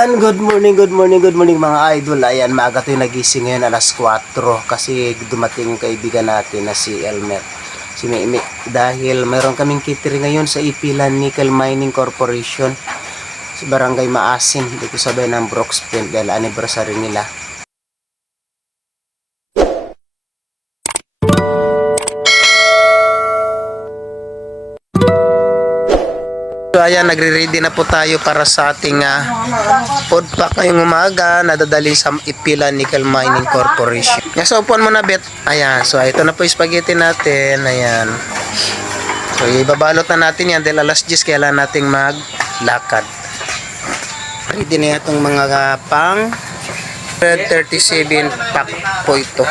Ayan, good morning mga idol. Ayan, maaga tayo nagising ngayon alas 4 kasi dumating yung kaibigan natin na si Elmer, si Mimi. Dahil mayroon kaming catering ngayon sa Ipilan Nickel Mining Corporation sa Barangay Maasin, dito sa bayan ng Brooksfield dahil anniversary nila. So ayan, nagre-ready na po tayo para sa ating food pack ngayong umaga na dadalhin sa Ipilan Nickel Mining Corporation. So upuan mo na, Bet. Ayan, so ito na po yung spaghetti natin. Ayan. So ibabalot na natin yan dahil alas 10 kailangan nating maglakad. Ready na itong mga pang 137 pack po ito.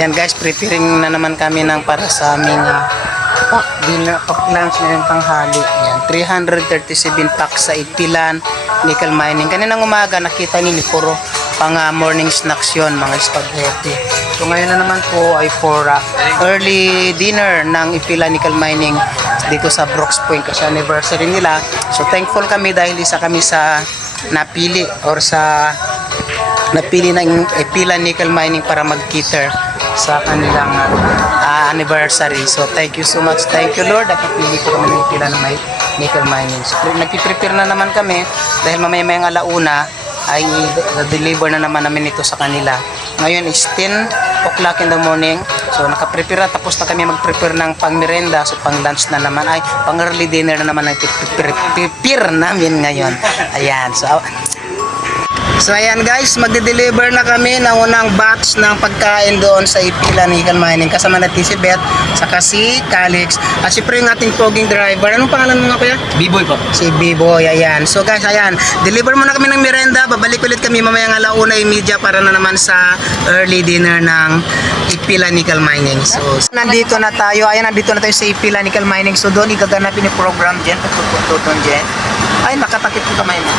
Ayan guys, preparing na naman kami ng para sa aming pack lunch ngayong tanghali. Ayan, 337 packs sa Ipilan Nickel Mining. Kaninang umaga nakita niyo puro pang morning snacks yon, mga spaghetti. So ngayon na naman po ay for early dinner ng Ipilan Nickel Mining dito sa Brooks Point kasi anniversary nila. So thankful kami dahil isa kami sa napili ng Ipilan Nickel Mining para mag-cater sa kanilang anniversary. So thank you so much. Thank you Lord. Nakipili ko kami ng Ipilan Nickel Mining. So nagpiprepare na naman kami dahil mamaya-mayang alauna ay deliver na naman namin ito sa kanila. Ngayon is 10 o'clock in the morning. So nakaprepare na, tapos na kami mag-prepare ng pang merenda. So pang lunch na naman, ay pang early dinner na naman ang prepare namin ngayon. Ayan. So ayan guys, magde-deliver na kami ng unang batch ng pagkain doon sa Ipilan Nickel Mining. Kasama natin si Beth, saka si Calix, at siyempre yung ating poging driver. Anong pangalan mo nga kuya? B-boy po. Si B-boy, ayan. So guys, ayan, deliver muna kami ng merenda. Babalik ulit kami mamayang alauna media para na naman sa early dinner ng Ipilan Nickel Mining. So nandito na tayo, ayan, nandito na tayo sa Ipilan Nickel Mining. So doon igaganapin yung program dyan, pagpupunto doon dyan. Ay, nakatakip ko kamay mo.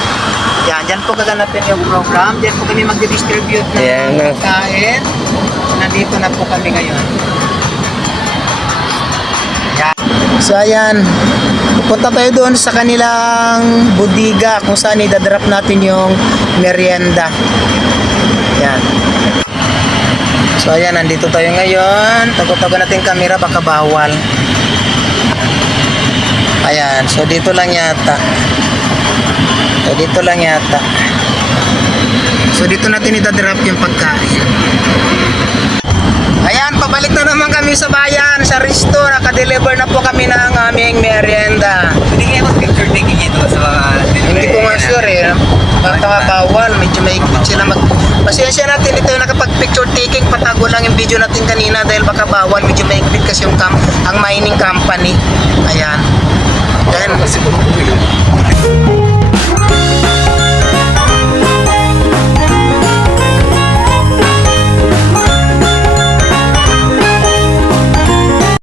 Yan, dyan po gaganapin yung program. Dyan po kami magdidistribute ng pagkain. Nandito na po kami ngayon. Yan. So ayan, pupunta tayo doon sa kanilang budiga kung saan idadrop natin yung merienda. Yan. So ayan, nandito tayo ngayon. Tago-tago natin camera, baka bawal. Ayan, so dito lang yata. So dito natin idadrop yung pagkain. Ayan, pabalik na naman kami sa bayan, sa resto. Naka-deliver na po kami ng aming merienda. Hindi kayo mag-picture taking ito sa mga... Hindi ko nga sure eh. Baka bawal, medyo maikot sila Pasensya natin ito yung nakapag-picture taking. Patago lang yung video natin kanina dahil baka bawal, medyo maikot kasi yung ang mining company. Ayan. Ayan.